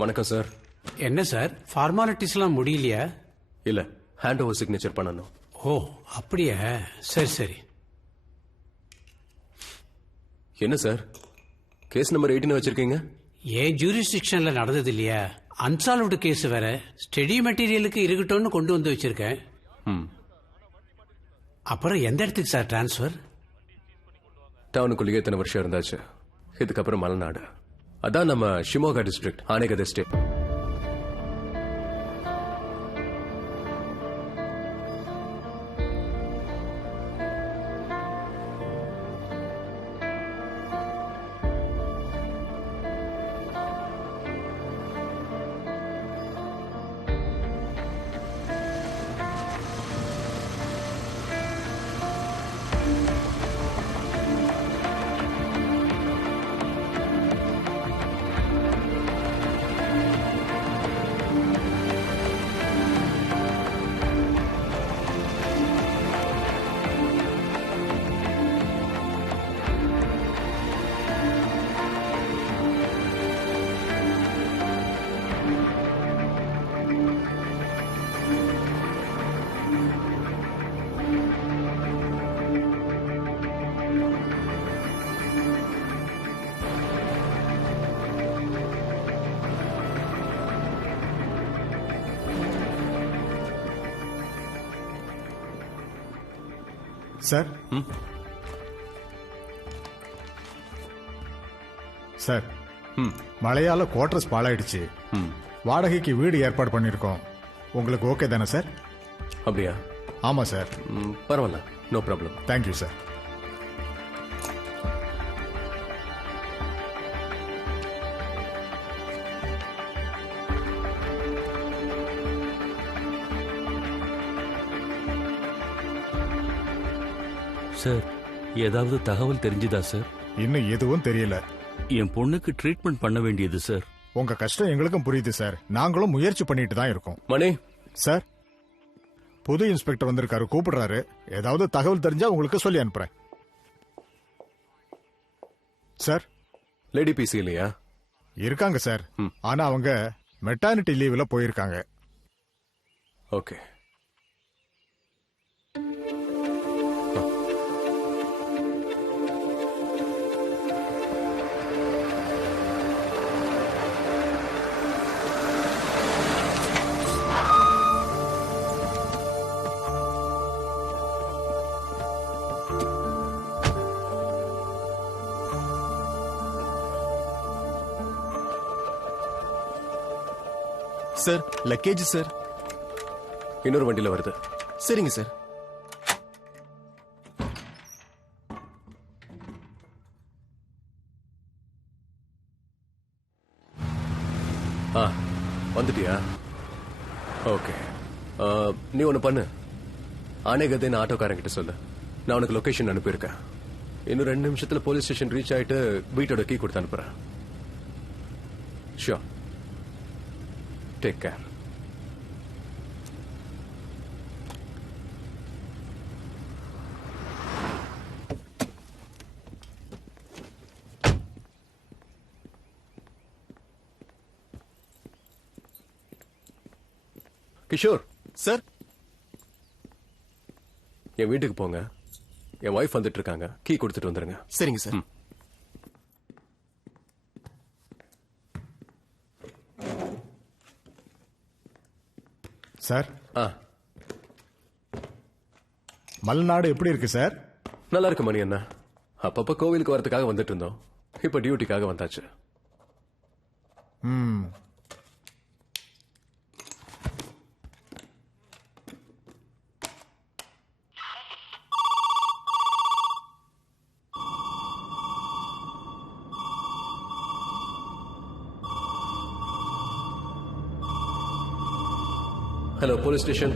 வணக்கம் சார். என்ன சார் ஃபார்மாலிட்டிஸ்லாம் முடியலையா? இல்ல, ஹேண்ட் ஓவர் சிக்னேச்சர் பண்ணணும். ஓ அப்படியா, சரி சரி. என்ன சார் கேஸ் நம்பர் 18 வச்சிருக்கீங்க? ஏன் ஜூரிஸ்டிக்ஷன்ல நடந்தது இல்லையா, அன்சால்வ்டு கேஸ் வேற. ஸ்டடி மெட்டீரியலுக்கு இருக்கட்டும்னு கொண்டு வந்து வச்சிருக்கேன். அப்புறம் எந்த இடத்துக்கு சார் டிரான்ஸ்ஃபர்? டவுனுக்குள்ளேயே எத்தனை வருஷம் இருந்தாச்சு. இதுக்கப்புறம் மலைநாடு. அதான் நம்ம ஷிமோகா டிஸ்ட்ரிக்ட் ஆனேகத் எஸ்டேட். சார் சார் மழையால குவார்டர்ஸ் பாழாயிடுச்சு. வாடகைக்கு வீடு ஏற்பாடு பண்ணிருக்கோம். உங்களுக்கு ஓகே தானே சார்? அப்படியா? ஆமா சார். பரவாயில்ல, no problem. Thank you sir. Sir, ஏதாவது தகவல் தெரிஞ்சுதா சார்? இன்னும் எதுவும் தெரியல. என் பொண்ணுக்கு ட்ரீட்மெண்ட் பண்ண வேண்டியது சார். உங்க கஷ்டம் எங்களுக்கும் புரியுது சார். நாங்களும் முயற்சி பண்ணிட்டு தான் இருக்கோம். மணி சார், புது இன்ஸ்பெக்டர் வந்திருக்காரு, கூப்பிடுறாரு. ஏதாவது தகவல் தெரிஞ்சா உங்களுக்கு சொல்லி அனுப்புறேன். சார், லேடி பிசி இல்லையா? இருக்காங்க சார். ஆனா அவங்க மெட்டர்னிட்டி லீவ்ல போயிருக்காங்க. ஓகே. Sir, luggage sir. இன்னொரு வண்டியில வருது. சரிங்க சார். வந்துட்டியா? ஓகே. நீ ஒன்று பண்ணு. ஆனேகத்தின் ஆட்டோக்காரங்கிட்ட சொல்லு, நான் உனக்கு லொகேஷன் அனுப்பியிருக்கேன். இன்னும் 2 நிமிஷத்துல போலீஸ் ஸ்டேஷன் ரீச் ஆயிட்டு வீட்டோட கீ கொடுத்து அனுப்புறேன். Sure. Take care. Kishore sir, என் வீட்டுக்கு போங்க. என் வைஃப் வந்துட்டு இருக்காங்க. கீ கொடுத்துட்டு வந்துருங்க. சரிங்க சார். சார், மலைநாடு எப்படி இருக்கு சார்? நல்லா இருக்கு மணி அண்ணா. அப்பப்ப கோவிலுக்கு வரதுக்காக வந்துட்டு இருந்தோம். இப்ப டியூட்டிக்காக வந்தாச்சு. Hello, police station.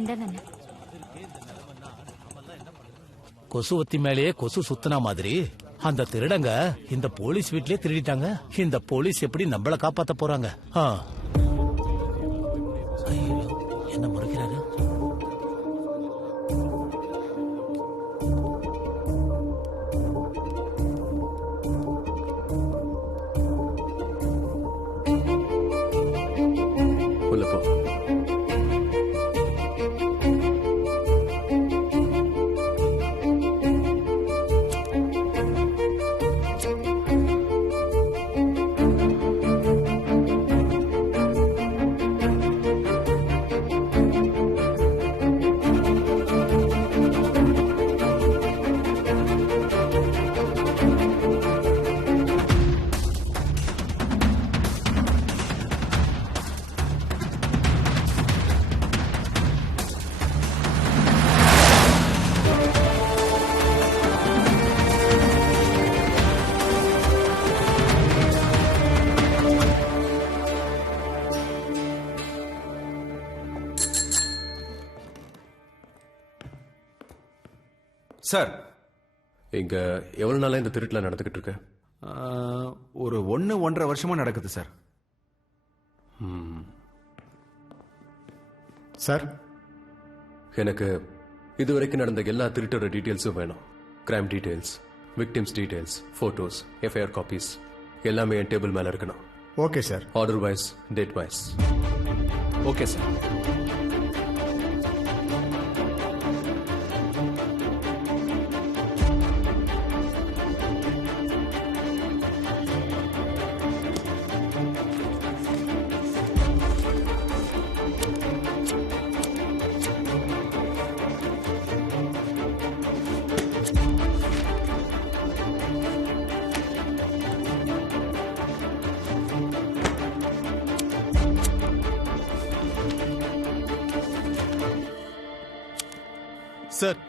இந்தாங்க. கொசுவத்தி மேலேயே கொசு சுத்தினா மாதிரி அந்த திருடங்க இந்த போலீஸ் வீட்லயே திருடிட்டாங்க. இந்த போலீஸ் எப்படி நம்மள காப்பாத்த போறாங்க? ஐயோ, என்ன முறைக்கிறாரு? உள்ள போ. சார், இங்க எவ்வளவு நாளா இந்த திருட்டுல நடந்துகிட்டு இருக்கு? ஒரு 1.5 வருஷமா நடக்குது சார். சார், எனக்கு இதுவரைக்கும் நடந்த எல்லா திருட்டோட டீடைல்ஸும் வேணும். Crime details, victims details, photos, FIR copies எல்லாமே என் டேபிள் மேல இருக்கணும். Okay sir. Order wise, date wise. Okay sir. Sir,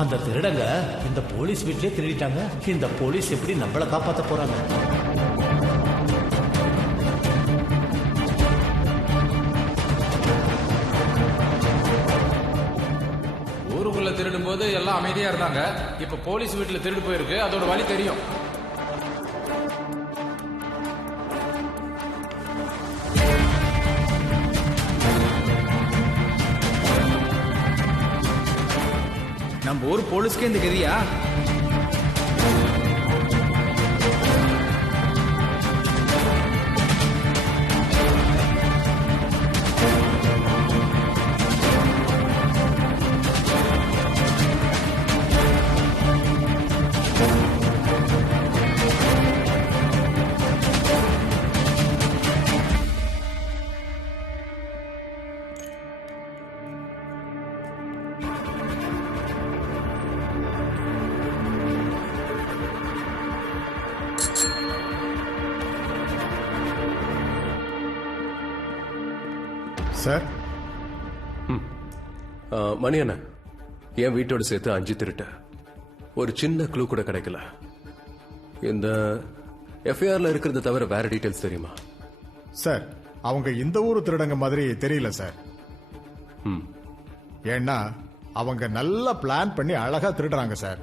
அந்த திருடங்க இந்த போலீஸ் வீட்லயே திருடிட்டாங்க. இந்த போலீஸ் எப்படி நம்மள காப்பாத்த போறாங்க? ஊருக்குள்ள திருடும் போது எல்லாம் அமைதியா இருந்தாங்க. இப்ப போலீஸ் வீட்டுல திருடு போயிருக்கு. அதோட வழி தெரியும். நம்ம ஊர் போலீஸ்க்கே இந்த கதியா? சார், மணி அண்ணா, என் வீட்டோட சேர்த்து 5 திருட்டு. ஒரு சின்ன க்ளூ கூட கிடைக்கல. இந்த எஃப்ஐஆர்ல இருக்கிறத தவிர வேற டீடைல்ஸ் தெரியுமா? சார், அவங்க இந்த ஊரு திருடங்க மாதிரி தெரியல சார். ஏன்னா அவங்க நல்லா பிளான் பண்ணி அழகா திருடுறாங்க சார்.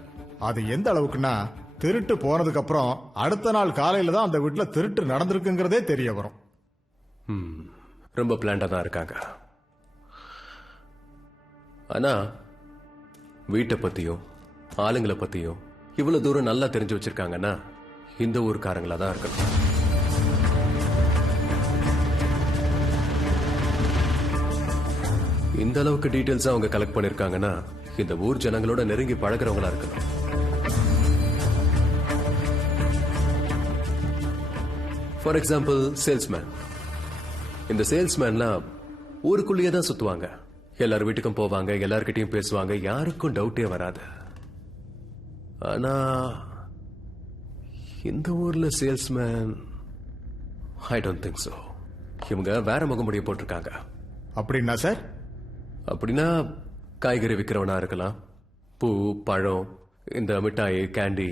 அது எந்த அளவுக்குன்னா, திருட்டு போனதுக்கு அப்புறம் அடுத்த நாள் காலையில தான் அந்த வீட்டுல திருட்டு நடந்திருக்குங்கிறதே தெரிய வரும். ரொம்ப பிளான்டா தான் இருக்காங்க. ஆனா வீட்டை பத்தியும் ஆளுங்களை பத்தியும் இவ்வளவு தூரம் நல்லா தெரிஞ்சு வச்சிருக்காங்கன்னா இந்த ஊருக்காரங்களா தான் இருக்கணும். இந்த அளவுக்கு டீடைல்ஸ் அவங்க கலெக்ட் பண்ணிருக்காங்கன்னா இந்த ஊர் ஜனங்களோட நெருங்கி பழகிறவங்களா இருக்கணும். For example salesman. இந்த சேல்ஸ்மேன்லாம் ஊருக்குள்ளேயே தான் சுத்துவாங்க. எல்லார் வீட்டுக்கும் போவாங்க, எல்லார்கிட்டயும் பேசுவாங்க, யாருக்கும் டவுட்டே வராது. ஆனா இந்த ஊர்ல salesman I don't think so. இவங்க வேற முகமுடிய போட்டிருக்காங்க. அப்படின்னா சார்? அப்படின்னா காய்கறி விற்கிறவனா இருக்கலாம், பூ, பழம், இந்த மிட்டாய், கேண்டி,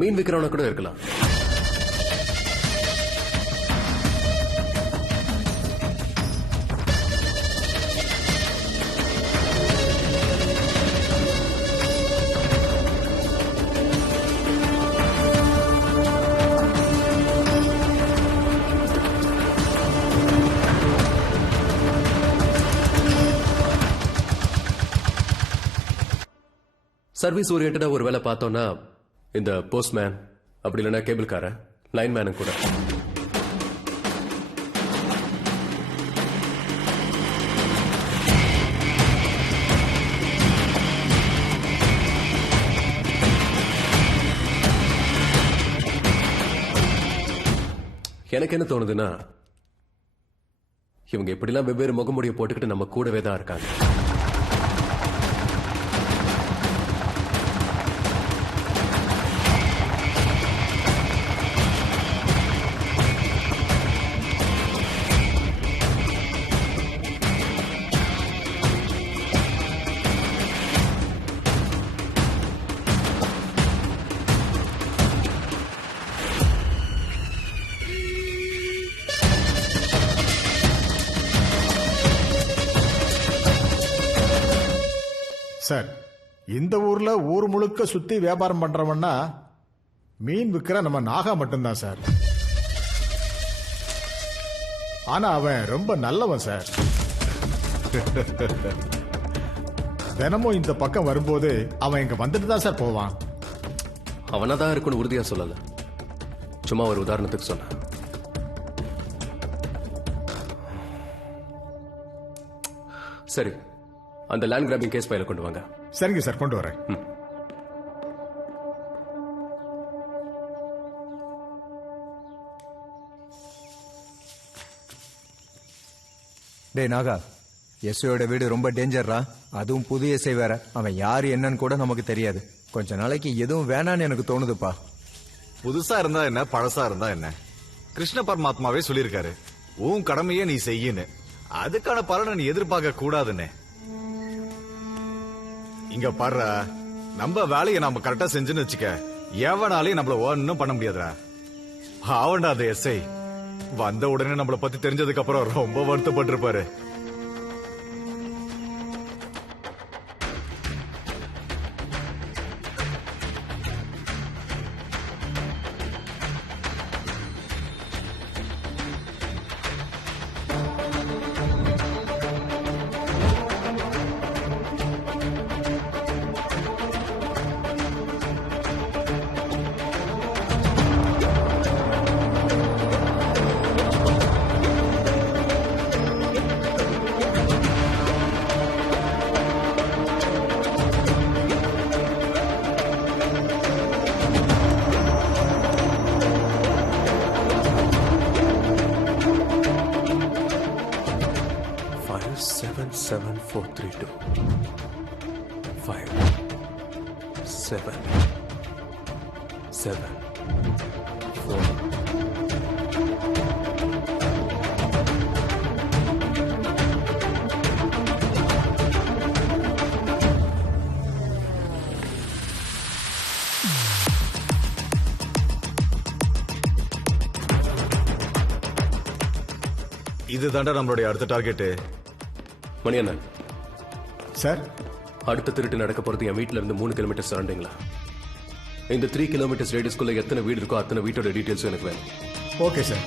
மீன் விற்கிறவனா கூட இருக்கலாம். சர்வீஸ் ஓரியன்டா ஒரு வேலை பார்த்தோம்னா இந்த போஸ்ட்மேன், அப்படி இல்லைன்னா கேபிள் கார, லைன்மேனும் கூட. எனக்கு என்ன தோணுதுன்னா இவங்க எப்படிலாம் வெவ்வேறு முகமுடியை போட்டுக்கிட்டு நம்ம கூடவே தான் இருக்காங்க. சார், இந்த ஊர்ல ஊர் முழுக்க சுத்தி வியாபாரம் பண்றவன்னா மீன் விற்கிற நம்ம நாகா மட்டும்தான் சார். ஆனா அவன் ரொம்ப நல்லவன் சார். தினமும் இந்த பக்கம் வரும்போது அவன் இங்க வந்துட்டு தான் சார் போவான். அவனாதான் இருக்குன்னு உறுதியா சொல்லல, சும்மா ஒரு உதாரணத்துக்கு சொன்ன. சரி, அந்த லேண்ட் கிராபிங் கேஸ் ஃபைல கொண்டு வாங்க. சரிங்க சார், கொண்டு வரேன். டே நாகா, எஸ்ஐயோட வீடு ரொம்ப டேஞ்சர்ரா. அதுவும் புது எஸ்ஐ வேற. அவன் யாரு என்னன்னு கூட நமக்கு தெரியாது. கொஞ்ச நாளைக்கு எதுவும் வேணான்னு எனக்கு தோணுதுப்பா. புதுசா இருந்தா என்ன, பழசா இருந்தா என்ன, கிருஷ்ண பரமாத்மாவே சொல்லியிருக்காரு, உன் கடமையை நீ செய்யன்னு. அதுக்கான பலனை நீ எதிர்பார்க்க கூடாதுன்னு. இங்க பாரு, நம்ம வேலையை நாம கரெக்டா செஞ்சுன்னு வச்சுக்க, எவனாலையும் நம்மள ஒன்னும் பண்ண முடியாதுடா. ஆவண்டா அந்த எஸ்ஐ வந்த உடனே நம்மள பத்தி தெரிஞ்சதுக்கு அப்புறம் ரொம்ப வருத்தப்பட்டிருப்பாரு. இதுதாண்டா நம்மளுடைய அடுத்த டார்கெட். மணியண்ணன் சார், அடுத்த திருட்டு நடக்க போறது என் வீட்டுல இருந்து 3 கிலோமீட்டர் சரௌண்டிங்ல. இந்த 3 கிலோமீட்டர்ஸ் ரேடியஸ்குள்ள எத்தனை வீடு இருக்கோ அத்தனை வீட்டோட டீடைல்ஸும் எனக்கு வேணும். Okay sir.